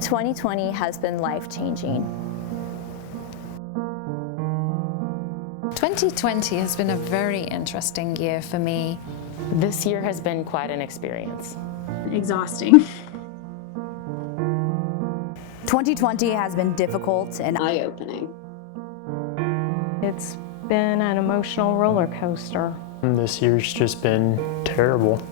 2020 has been life-changing. 2020 has been a very interesting year for me. This year has been quite an experience. Exhausting. 2020 has been difficult and eye-opening. It's been an emotional roller coaster. This year's just been terrible.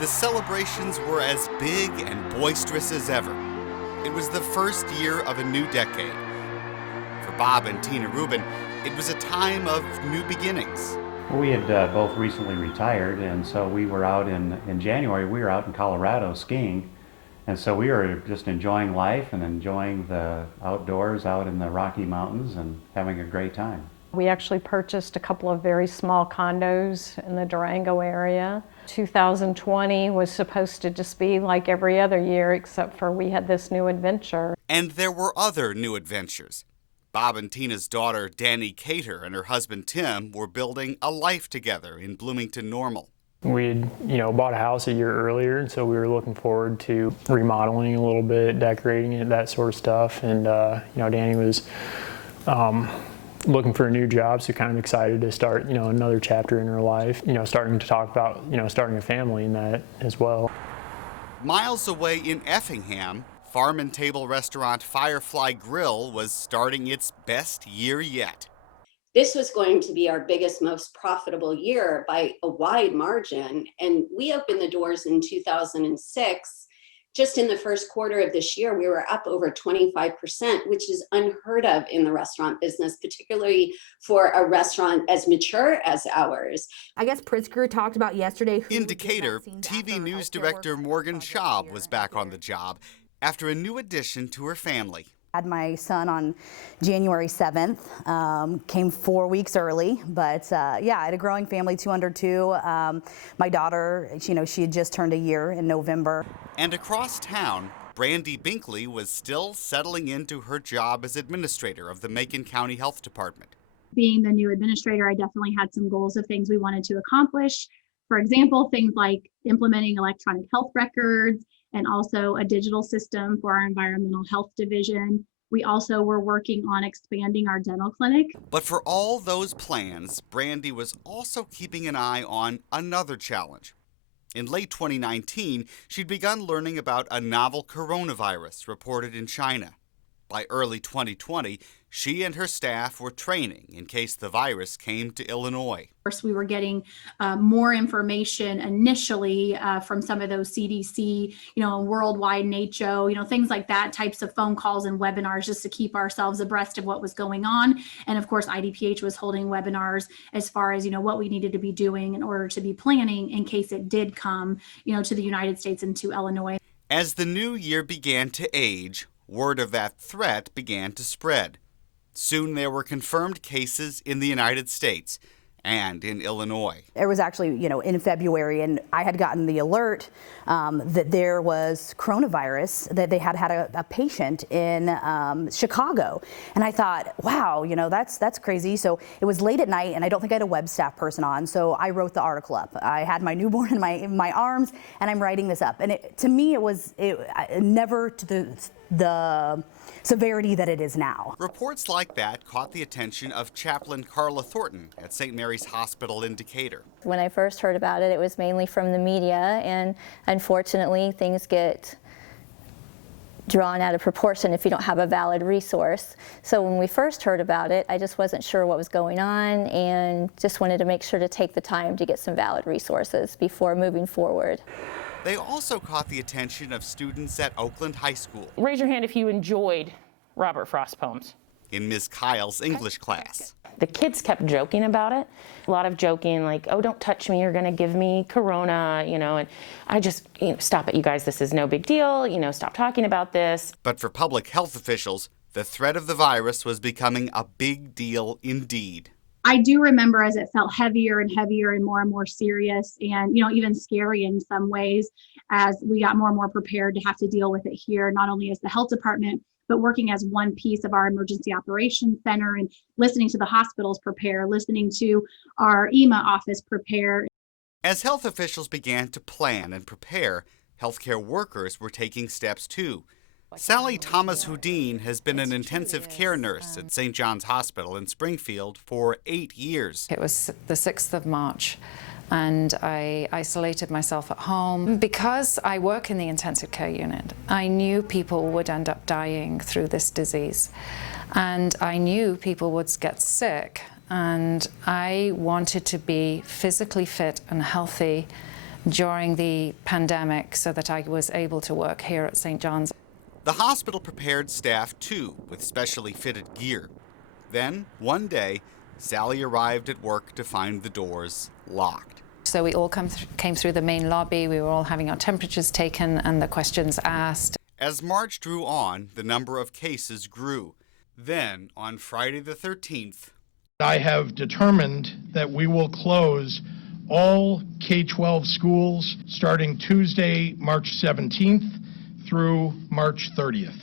The celebrations were as big and boisterous as ever. It was the first year of a new decade. For Bob and Tina Rubin, it was a time of new beginnings. We had both recently retired, and so we were out in January, we were out in Colorado skiing. And so we were just enjoying life and enjoying the outdoors out in the Rocky Mountains and having a great time. We actually purchased a couple of very small condos in the Durango area. 2020 was supposed to just be like every other year, except for we had this new adventure. And there were other new adventures. Bob and Tina's daughter, Decatur, and her husband, Tim, were building a life together in Bloomington Normal. We had, bought a house a year earlier, and so we were looking forward to remodeling a little bit, decorating it, that sort of stuff. And, Danny was looking for a new job, so kind of excited to start, another chapter in her life, starting to talk about, starting a family in that as well. Miles away in Effingham, farm and table restaurant Firefly Grill was starting its best year yet. This was going to be our biggest, most profitable year by a wide margin. And we opened the doors in 2006. Just in the first quarter of this year, we were up over 25%, which is unheard of in the restaurant business, particularly for a restaurant as mature as ours. I guess Pritzker talked about yesterday. In Decatur, TV news director Morgan Schaub was back on the job after a new addition to her family. I had my son on January 7th, came 4 weeks early, but I had a growing family, 2 under 2. My daughter, she had just turned a year in November. And across town, Brandy Binkley was still settling into her job as administrator of the Macon County Health Department. Being the new administrator, I definitely had some goals of things we wanted to accomplish. For example, things like implementing electronic health records, and also a digital system for our environmental health division. We also were working on expanding our dental clinic. But for all those plans, Brandy was also keeping an eye on another challenge. In late 2019, she'd begun learning about a novel coronavirus reported in China. By early 2020, she and her staff were training in case the virus came to Illinois. First, we were getting more information initially from some of those CDC, worldwide NACCHO, things like that, types of phone calls and webinars just to keep ourselves abreast of what was going on. And of course, IDPH was holding webinars as far as, what we needed to be doing in order to be planning in case it did come, to the United States and to Illinois. As the new year began to age, word of that threat began to spread. Soon there were confirmed cases in the United States and in Illinois. It was actually, in February, and I had gotten the alert that there was coronavirus, that they had a patient in Chicago. And I thought, wow, that's crazy. So it was late at night, and I don't think I had a web staff person on, so I wrote the article up. I had my newborn in my arms, and I'm writing this up. And to me, it was never to the severity that it is now. Reports like that caught the attention of Chaplain Carla Thornton at St. Mary's Hospital in Decatur. When I first heard about it was mainly from the media, and unfortunately things get drawn out of proportion if you don't have a valid resource. So when we first heard about it, I just wasn't sure what was going on and just wanted to make sure to take the time to get some valid resources before moving forward. They also caught the attention of students at Oakland High School. Raise your hand if you enjoyed Robert Frost's poems. in Ms. Kyle's English class. The kids kept joking about it. A lot of joking, like, oh, don't touch me, you're gonna give me corona, and I just, stop it, you guys, this is no big deal, stop talking about this. But for public health officials, the threat of the virus was becoming a big deal indeed. I do remember as it felt heavier and heavier and more serious and, even scary in some ways as we got more and more prepared to have to deal with it here, not only as the health department, but working as one piece of our emergency operations center and listening to the hospitals prepare, listening to our EMA office prepare. As health officials began to plan and prepare, healthcare workers were taking steps too. Sally Thomas Houdin has been an intensive care nurse at St. John's Hospital in Springfield for 8 years. It was the 6th of March, and I isolated myself at home. Because I work in the intensive care unit, I knew people would end up dying through this disease, and I knew people would get sick, and I wanted to be physically fit and healthy during the pandemic so that I was able to work here at St. John's. The hospital prepared staff too with specially fitted gear. Then, one day, Sally arrived at work to find the doors locked. So we all came through the main lobby. We were all having our temperatures taken and the questions asked. As March drew on, the number of cases grew. Then, on Friday the 13th, I have determined that we will close all K-12 schools starting Tuesday, March 17th through March 30th.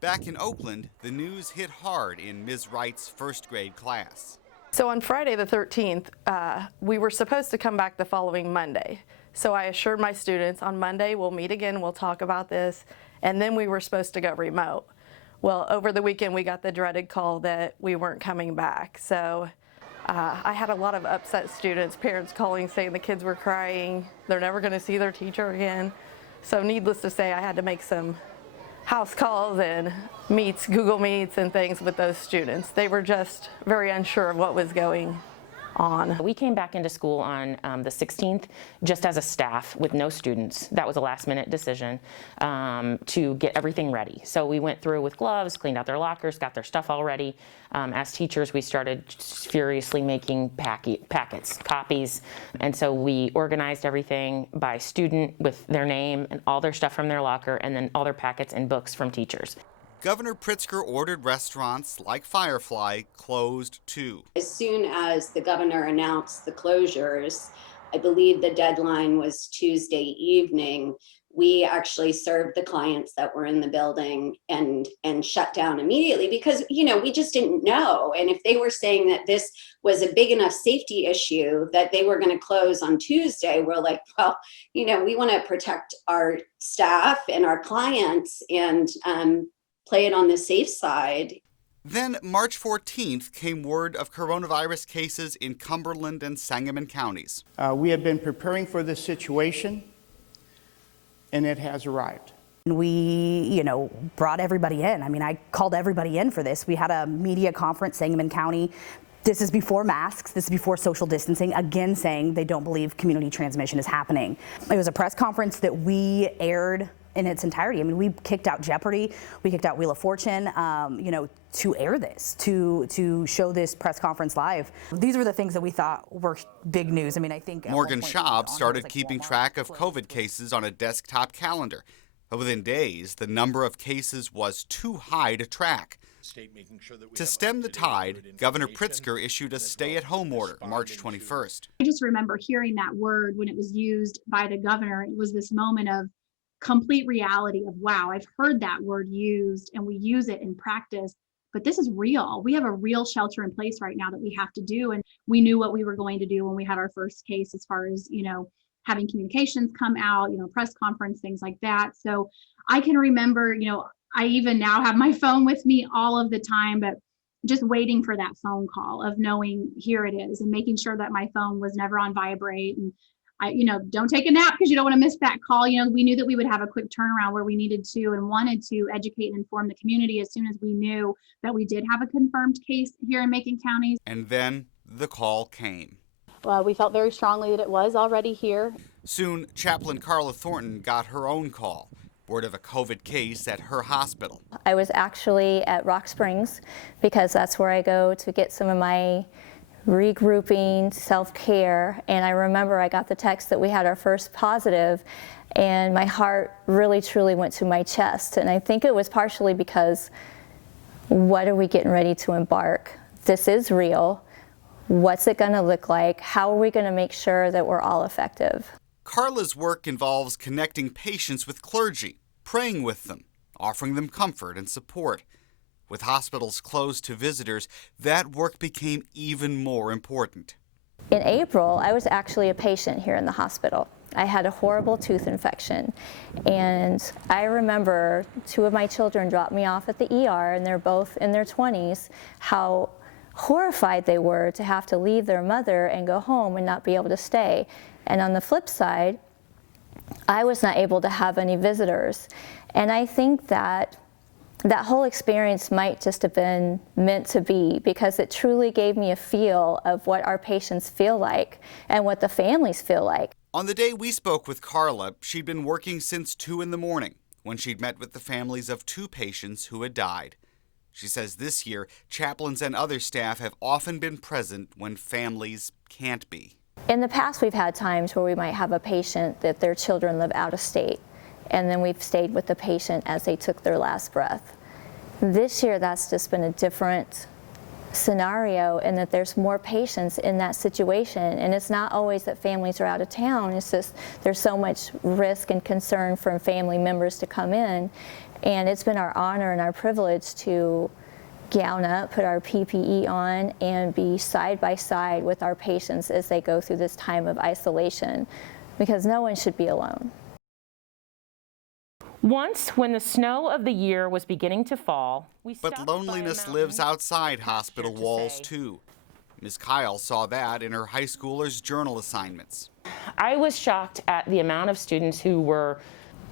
Back in Oakland, the news hit hard in Ms. Wright's first grade class. So on Friday the 13th, we were supposed to come back the following Monday. So I assured my students on Monday we'll meet again, we'll talk about this, and then we were supposed to go remote. Well, over the weekend we got the dreaded call that we weren't coming back. So I had a lot of upset students, parents calling saying the kids were crying, they're never going to see their teacher again. So needless to say, I had to make some house calls and meets, Google Meets and things with those students. They were just very unsure of what was going on. We came back into school on the 16th just as a staff with no students. That was a last-minute decision to get everything ready. So we went through with gloves, cleaned out their lockers, got their stuff all ready. As teachers, we started furiously making packets, copies, and so we organized everything by student with their name and all their stuff from their locker, and then all their packets and books from teachers. Governor Pritzker ordered restaurants like Firefly closed too. As soon as the governor announced the closures, I believe the deadline was Tuesday evening, we actually served the clients that were in the building and shut down immediately because, we just didn't know. And if they were saying that this was a big enough safety issue that they were going to close on Tuesday, we're like, well, we want to protect our staff and our clients and play it on the safe side. Then March 14th came word of coronavirus cases in Cumberland and Sangamon counties. We have been preparing for this situation, and it has arrived. We, brought everybody in. I called everybody in for this. We had a media conference, Sangamon County. This is before masks, this is before social distancing, again saying they don't believe community transmission is happening. It was a press conference that we aired in its entirety. We kicked out Jeopardy, we kicked out Wheel of Fortune, to air this, to show this press conference live. These were the things that we thought were big news. I think Morgan Schaub started keeping track of COVID cases on a desktop calendar. But within days, the number of cases was too high to track. To stem the tide, Governor Pritzker issued a stay-at-home order March 21st. I just remember hearing that word when it was used by the governor. It was this moment of complete reality of, wow, I've heard that word used and we use it in practice, but this is real. We have a real shelter in place right now that we have to do. And we knew what we were going to do when we had our first case as far as, having communications come out, press conference, things like that. So I can remember, I even now have my phone with me all of the time, but just waiting for that phone call of knowing here it is and making sure that my phone was never on vibrate. And don't take a nap because you don't want to miss that call. We knew that we would have a quick turnaround where we needed to and wanted to educate and inform the community as soon as we knew that we did have a confirmed case here in Macon County. And then the call came. Well, we felt very strongly that it was already here. Soon, Chaplain Carla Thornton got her own call. word of a COVID case at her hospital. I was actually at Rock Springs because that's where I go to get some of my regrouping, self-care, and I remember I got the text that we had our first positive, and my heart really truly went to my chest. And I think it was partially because what are we getting ready to embark? This is real. What's it going to look like? How are we going to make sure that we're all effective? Carla's work involves connecting patients with clergy, praying with them, offering them comfort and support. With hospitals closed to visitors, that work became even more important. In April, I was actually a patient here in the hospital. I had a horrible tooth infection, and I remember 2 of my children dropped me off at the ER, and they're both in their 20s, how horrified they were to have to leave their mother and go home and not be able to stay. And on the flip side, I was not able to have any visitors. And I think that that whole experience might just have been meant to be, because it truly gave me a feel of what our patients feel like and what the families feel like. On the day we spoke with Carla, she'd been working since 2 in the morning when she'd met with the families of 2 patients who had died. She says this year, chaplains and other staff have often been present when families can't be. In the past, we've had times where we might have a patient that their children live out of state, and then we've stayed with the patient as they took their last breath. This year, that's just been a different scenario, in that there's more patients in that situation, and it's not always that families are out of town. It's just there's so much risk and concern from family members to come in, and it's been our honor and our privilege to gown up, put our PPE on, and be side by side with our patients as they go through this time of isolation, because no one should be alone. Once, when the snow of the year was beginning to fall, we stopped But by a loneliness mountain lives outside hospital to walls, say- too. Ms. Kyle saw that in her high schoolers' journal assignments. I was shocked at the amount of students who were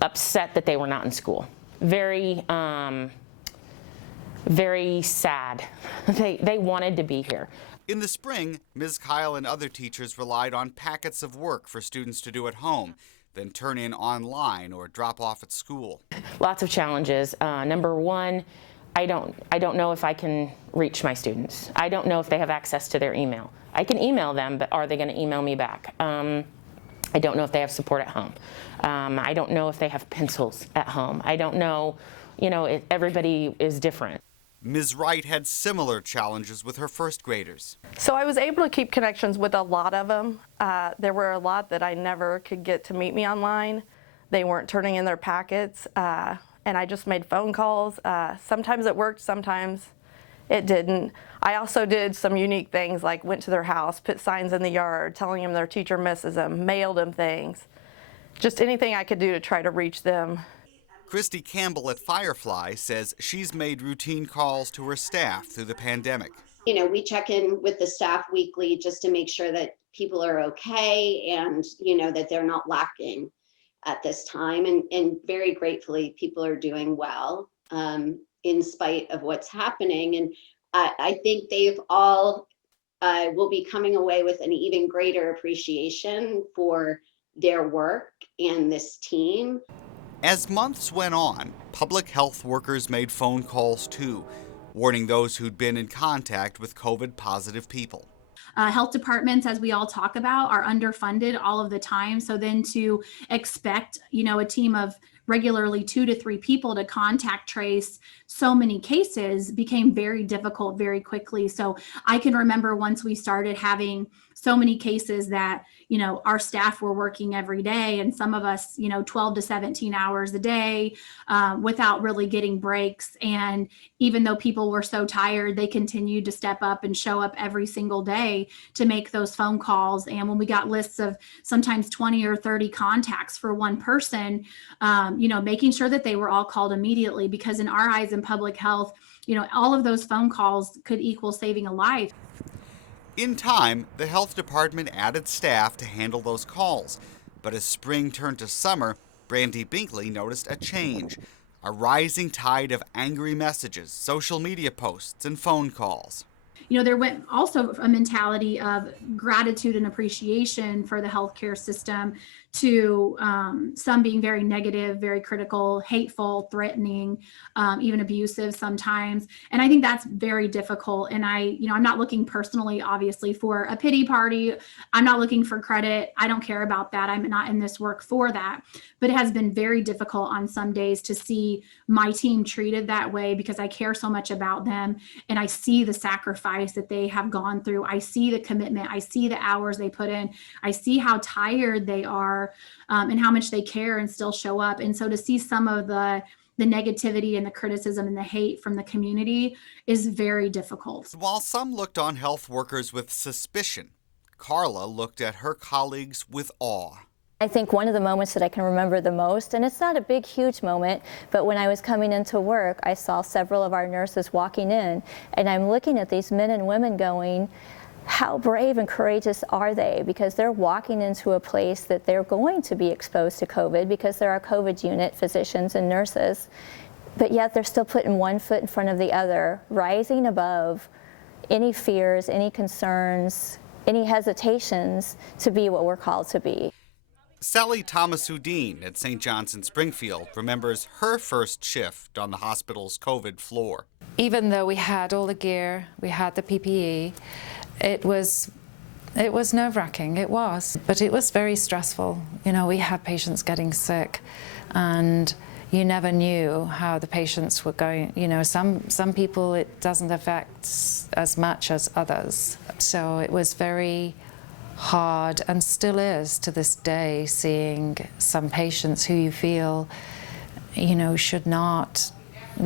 upset that they were not in school. Very sad. They wanted to be here. In the spring, Ms. Kyle and other teachers relied on packets of work for students to do at home, then turn in online or drop off at school. Lots of challenges. Number one, I don't know if I can reach my students. I don't know if they have access to their email. I can email them, but are they going to email me back? I don't know if they have support at home. I don't know if they have pencils at home. I don't know, everybody is different. Ms. Wright had similar challenges with her first graders. So I was able to keep connections with a lot of them. There were a lot that I never could get to meet me online. They weren't turning in their packets, and I just made phone calls. Sometimes it worked, sometimes it didn't. I also did some unique things, like went to their house, put signs in the yard telling them their teacher misses them, mailed them things. Just anything I could do to try to reach them. Christy Campbell at Firefly says she's made routine calls to her staff through the pandemic. We check in with the staff weekly just to make sure that people are okay and, that they're not lacking at this time. And very gratefully, people are doing well in spite of what's happening. And I think they've all will be coming away with an even greater appreciation for their work and this team. As months went on, public health workers made phone calls too, warning those who'd been in contact with COVID-positive people. Health departments, as we all talk about, are underfunded all of the time. So then to expect, a team of regularly 2 to 3 people to contact trace so many cases became very difficult very quickly. So I can remember once we started having so many cases that, our staff were working every day, and some of us, 12 to 17 hours a day without really getting breaks. And even though people were so tired, they continued to step up and show up every single day to make those phone calls. And when we got lists of sometimes 20 or 30 contacts for one person, making sure that they were all called immediately, because in our eyes in public health, all of those phone calls could equal saving a life. In time, the health department added staff to handle those calls. But as spring turned to summer, Brandy Binkley noticed a change. A rising tide of angry messages, social media posts, and phone calls. There went also a mentality of gratitude and appreciation for the healthcare system to some being very negative, very critical, hateful, threatening, even abusive sometimes. And I think that's very difficult. And I'm not looking personally, obviously, for a pity party. I'm not looking for credit. I don't care about that. I'm not in this work for that. But it has been very difficult on some days to see my team treated that way, because I care so much about them and I see the sacrifice that they have gone through. I see the commitment. I see the hours they put in. I see how tired they are, and how much they care and still show up. And so to see some of the negativity and the criticism and the hate from the community is very difficult. While some looked on health workers with suspicion, Carla looked at her colleagues with awe. I think one of the moments that I can remember the most, and it's not a big, huge moment, but when I was coming into work, I saw several of our nurses walking in, and I'm looking at these men and women going, how brave and courageous are they? Because they're walking into a place that they're going to be exposed to COVID, because there are COVID unit physicians and nurses, but yet they're still putting one foot in front of the other, rising above any fears, any concerns, any hesitations to be what we're called to be. Sally Thomas-Houdin at St. John's in Springfield remembers her first shift on the hospital's COVID floor. Even though we had all the gear, we had the PPE, it was nerve-wracking, it was. But it was very stressful. You know, we had patients getting sick, and you never knew how the patients were going. You know, some people it doesn't affect as much as others. So it was very hard, and still is to this day, seeing some patients who you feel, you know, should not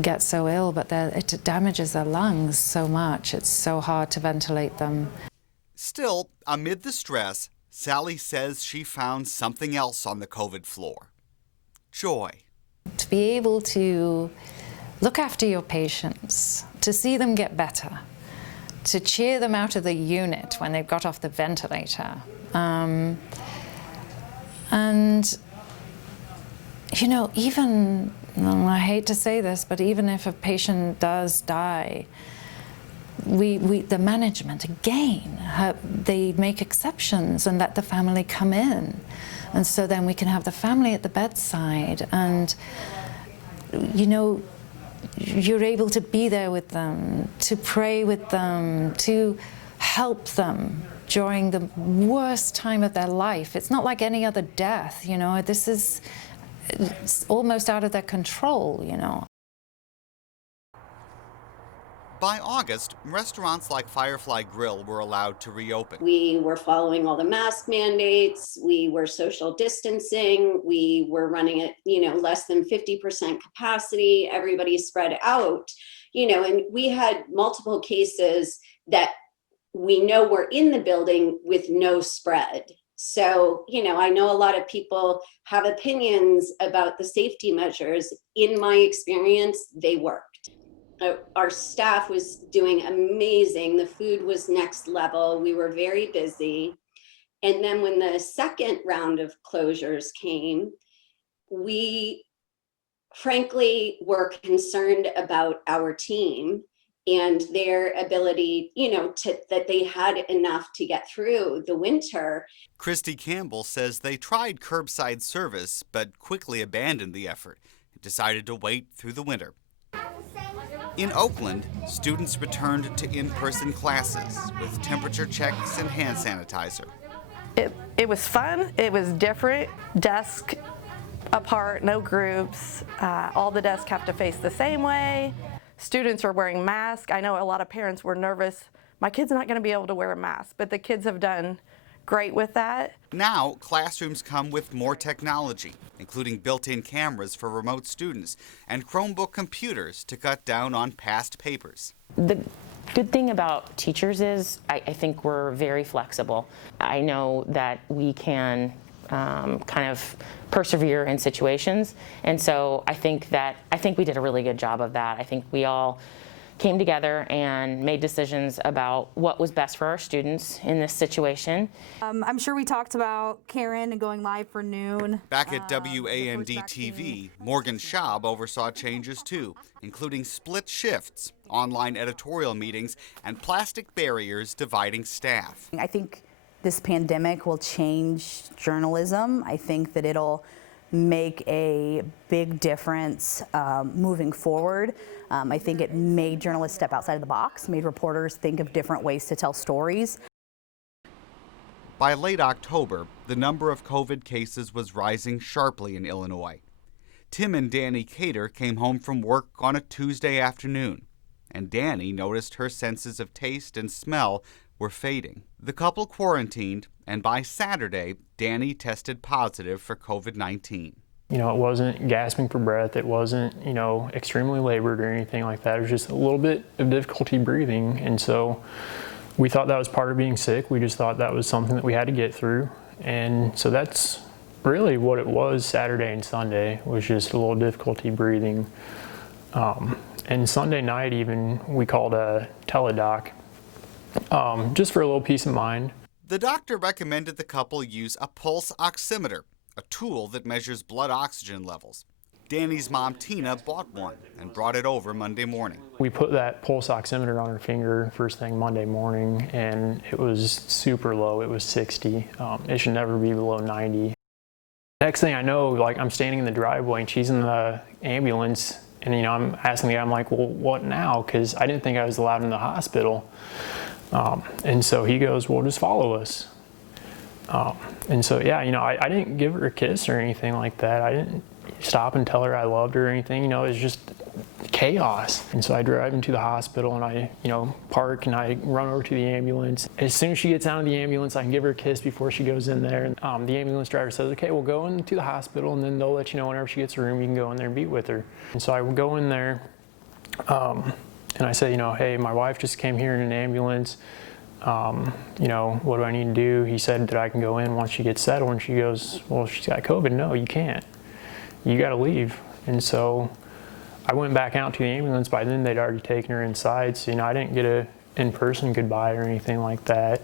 get so ill, but it damages their lungs so much. It's so hard to ventilate them. Still, amid the stress, Sally says she found something else on the COVID floor: joy. To be able to look after your patients, to see them get better, to cheer them out of the unit when they've got off the ventilator. And, you know, even, I hate to say this, but even if a patient does die, the management, again, they make exceptions and let the family come in. And so then we can have the family at the bedside, and, you know, you're able to be there with them, to pray with them, to help them during the worst time of their life. It's not like any other death, you know, it's almost out of their control, you know. By August, restaurants like Firefly Grill were allowed to reopen. We were following all the mask mandates. We were social distancing. We were running at, less than 50% capacity. Everybody spread out, and we had multiple cases that we know were in the building with no spread. So, I know a lot of people have opinions about the safety measures. In my experience, they worked. Our staff was doing amazing. The food was next level. We were very busy. And then when the second round of closures came, we frankly were concerned about our team and their ability, that they had enough to get through the winter. Christy Campbell says they tried curbside service, but quickly abandoned the effort and decided to wait through the winter. In Oakland, students returned to in-person classes with temperature checks and hand sanitizer. It was fun. It was different. Desk apart, no groups. All the desks have to face the same way. Students are wearing masks. I know a lot of parents were nervous. My kid's not going to be able to wear a mask, but the kids have done great with that. Now, classrooms come with more technology, including built-in cameras for remote students and Chromebook computers to cut down on past papers. The good thing about teachers is I think we're very flexible. I know that we can kind of persevere in situations, and so I think we did a really good job of that. I think we all came together and made decisions about what was best for our students in this situation. I'm sure we talked about Karen and going live for noon. Back at WAND-TV, Morgan Schaub oversaw changes too, including split shifts, online editorial meetings, and plastic barriers dividing staff. I think this pandemic will change journalism. I think that it'll make a big difference moving forward. I think it made journalists step outside of the box, made reporters think of different ways to tell stories. By late October, the number of COVID cases was rising sharply in Illinois. Tim and Danny Cater came home from work on a Tuesday afternoon, and Danny noticed her senses of taste and smell were fading. The couple quarantined, and by Saturday, Danny tested positive for COVID-19. You know, it wasn't gasping for breath, it wasn't, you know, extremely labored or anything like that. It was just a little bit of difficulty breathing, and so we thought that was part of being sick. We just thought that was something that we had to get through, and so that's really what it was. Saturday and Sunday was just a little difficulty breathing. And Sunday night even, we called a teledoc, just for a little peace of mind. The doctor recommended the couple use a pulse oximeter, a tool that measures blood oxygen levels. Danny's mom, Tina, bought one and brought it over Monday morning. We put that pulse oximeter on her finger first thing Monday morning, and it was super low. It was 60. It should never be below 90. Next thing I know, like, I'm standing in the driveway and she's in the ambulance, and you know, I'm asking the guy, I'm like, well, what now? Because I didn't think I was allowed in the hospital. And so he goes, well, just follow us. And so, yeah, you know, I didn't give her a kiss or anything like that. I didn't stop and tell her I loved her or anything. You know, it was just chaos. And so I drive into the hospital and I, you know, park and I run over to the ambulance. As soon as she gets out of the ambulance, I can give her a kiss before she goes in there. And the ambulance driver says, okay, we'll go into the hospital and then they'll let you know whenever she gets a room, you can go in there and be with her. And so I would go in there and I say, you know, hey, my wife just came here in an ambulance. You know, what do I need to do? He said that I can go in once she gets settled, and she goes, well, she's got COVID. No, you can't. You got to leave. And so I went back out to the ambulance. By then, they'd already taken her inside. So, you know, I didn't get a in-person goodbye or anything like that.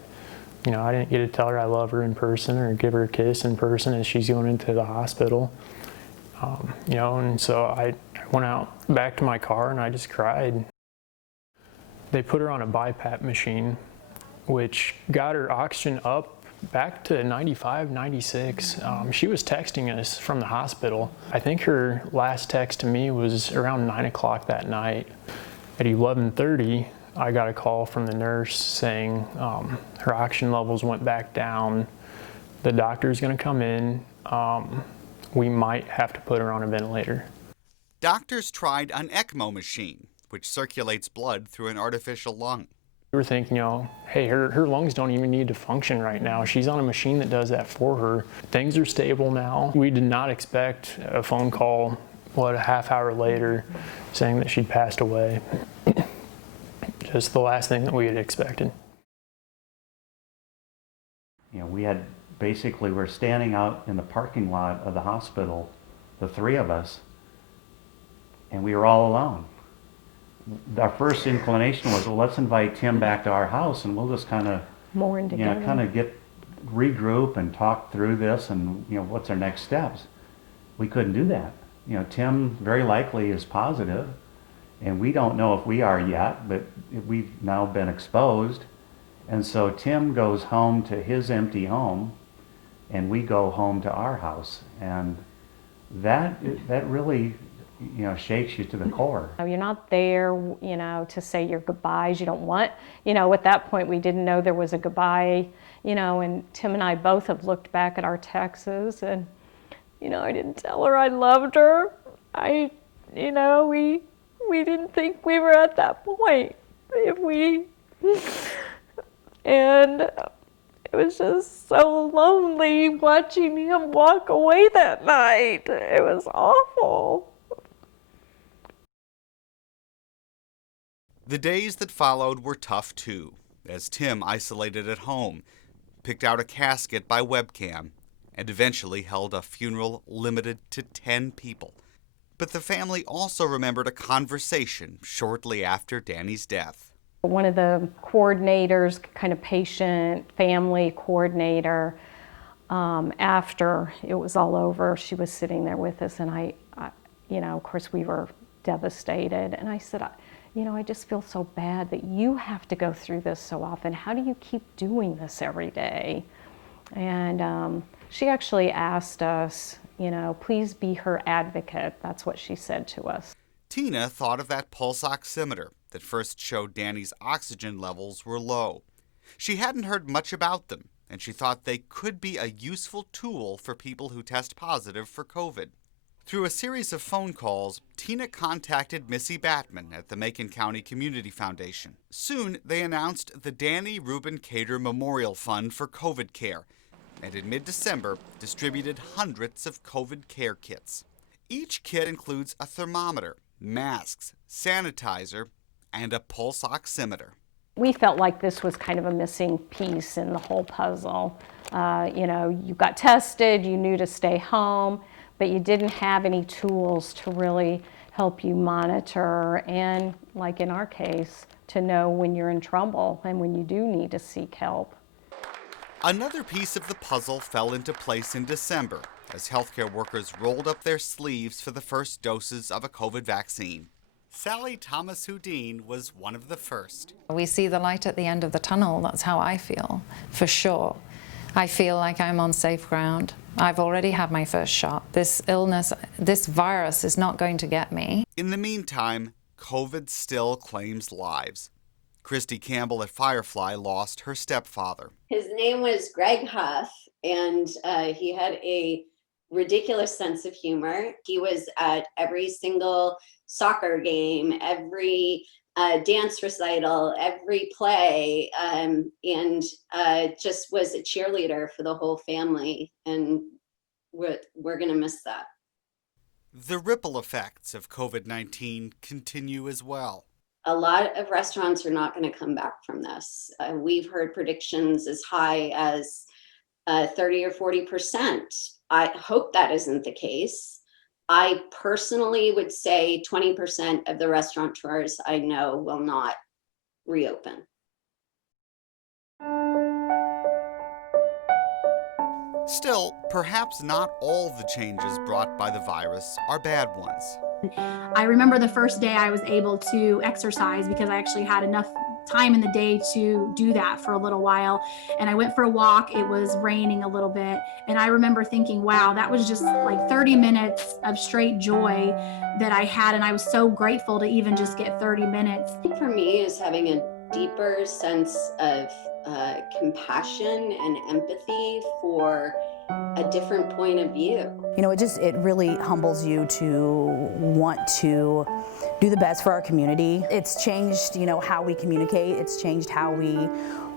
You know, I didn't get to tell her I love her in person or give her a kiss in person as she's going into the hospital. You know, and so I went out back to my car and I just cried. They put her on a BiPAP machine, which got her oxygen up back to 95, 96. She was texting us from the hospital. I think her last text to me was around 9 o'clock that night. At 11:30, I got a call from the nurse saying her oxygen levels went back down. The doctor's gonna come in. We might have to put her on a ventilator. Doctors tried an ECMO machine, which circulates blood through an artificial lung. We were thinking, you know, hey, her lungs don't even need to function right now. She's on a machine that does that for her. Things are stable now. We did not expect a phone call, a half hour later, saying that she'd passed away. Just the last thing that we had expected. You know, we're standing out in the parking lot of the hospital, the three of us, and we were all alone. Our first inclination was, well, let's invite Tim back to our house and we'll just kind of, Mourn together. you know, kind of regroup and talk through this and, you know, what's our next steps. We couldn't do that. You know, Tim very likely is positive, and we don't know if we are yet, but we've now been exposed. And so Tim goes home to his empty home and we go home to our house. And that really, you know, shakes you to the core. You're not there, you know, to say your goodbyes. You don't want, you know, at that point we didn't know there was a goodbye, you know, and Tim and I both have looked back at our texts and, you know, I didn't tell her I loved her. You know, we didn't think we were at that point. And it was just so lonely watching him walk away that night. It was awful. The days that followed were tough too, as Tim isolated at home, picked out a casket by webcam, and eventually held a funeral limited to 10 people. But the family also remembered a conversation shortly after Danny's death. One of the coordinators, kind of patient family coordinator, after it was all over, she was sitting there with us, and I you know, of course we were devastated, and I said, I just feel so bad that you have to go through this so often. How do you keep doing this every day? And she actually asked us, please be her advocate. That's what she said to us. Tina thought of that pulse oximeter that first showed Danny's oxygen levels were low. She hadn't heard much about them, and she thought they could be a useful tool for people who test positive for COVID. Through a series of phone calls, Tina contacted Missy Batman at the Macon County Community Foundation. Soon, they announced the Danny Reuben Cater Memorial Fund for COVID Care, and in mid-December, distributed hundreds of COVID care kits. Each kit includes a thermometer, masks, sanitizer, and a pulse oximeter. We felt like this was kind of a missing piece in the whole puzzle. You got tested, you knew to stay home, but you didn't have any tools to really help you monitor and, like in our case, to know when you're in trouble and when you do need to seek help. Another piece of the puzzle fell into place in December as healthcare workers rolled up their sleeves for the first doses of a COVID vaccine. Sally Thomas Houdin was one of the first. We see the light at the end of the tunnel. That's how I feel, for sure. I feel like I'm on safe ground. I've already had my first shot. This illness, this virus is not going to get me. In the meantime, COVID still claims lives. Christy Campbell at Firefly lost her stepfather. His name was Greg Huff, and he had a ridiculous sense of humor. He was at every single soccer game, every dance recital, every play, and just was a cheerleader for the whole family. And we're going to miss that. The ripple effects of COVID-19 continue as well. A lot of restaurants are not going to come back from this. We've heard predictions as high as 30 or 40%. I hope that isn't the case. I personally would say 20% of the restaurateurs I know will not reopen. Still, perhaps not all the changes brought by the virus are bad ones. I remember the first day I was able to exercise because I actually had enough time in the day to do that for a little while. And I went for a walk. It was raining a little bit. And I remember thinking, wow, that was just like 30 minutes of straight joy that I had. And I was so grateful to even just get 30 minutes. I think for me is having a deeper sense of compassion and empathy for a different point of view. It really humbles you to want to do the best for our community. It's changed, how we communicate. It's changed how we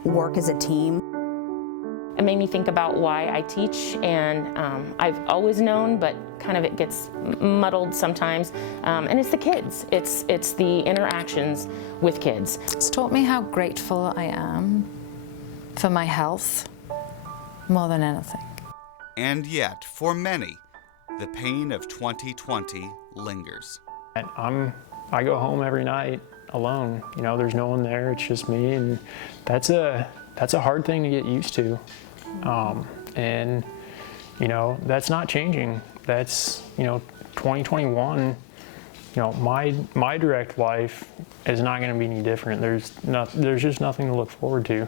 work as a team. It made me think about why I teach, and I've always known, but kind of it gets muddled sometimes. And it's the kids. It's the interactions with kids. It's taught me how grateful I am for my health more than anything. And yet, for many, the pain of 2020 lingers. I go home every night alone. There's no one there. It's just me, and that's a hard thing to get used to. And that's not changing. That's 2021. My direct life is not going to be any different. There's just nothing to look forward to.